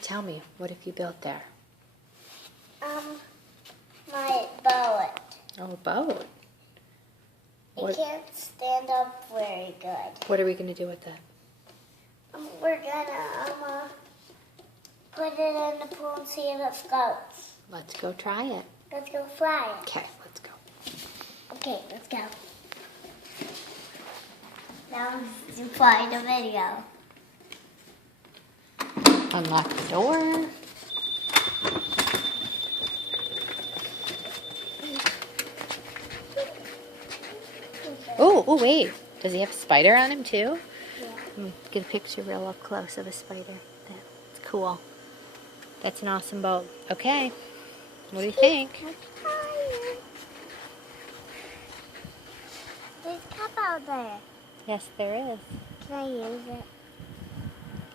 Tell me, what have you built there? My boat. Oh, a boat. It can't stand up very good. What are we going to do with that? We're gonna put it in the pool and see if it floats. Let's go try it. Let's go fly it. Okay, let's go. Okay, let's go. Now let's fly the video. Unlock the door. Oh, wait. Does he have a spider on him too? Yeah. Let me get a picture real up close of a spider. That's cool. That's an awesome boat. Okay. What do you think? There's a cup out there. Yes, there is. Can I use it?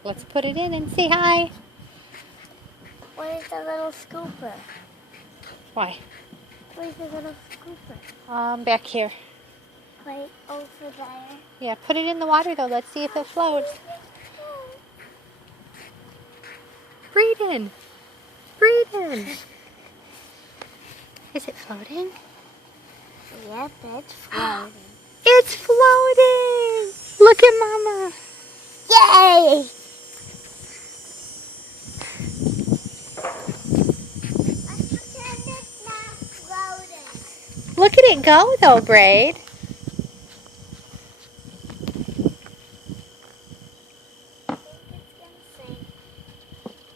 Let's put it in and say hi. Where's the little scooper? Why? Where's the little scooper? Back here. Right over there. Yeah, put it in the water though. Let's see if it floats. Breathe in. Breathe in. Is it floating? Yep, it's floating. It's floating! Look at Mama. Yay! Pretend it's not floating. Look at it go though, Braid.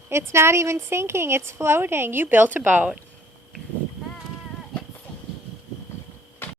It's not even sinking. It's floating. You built a boat.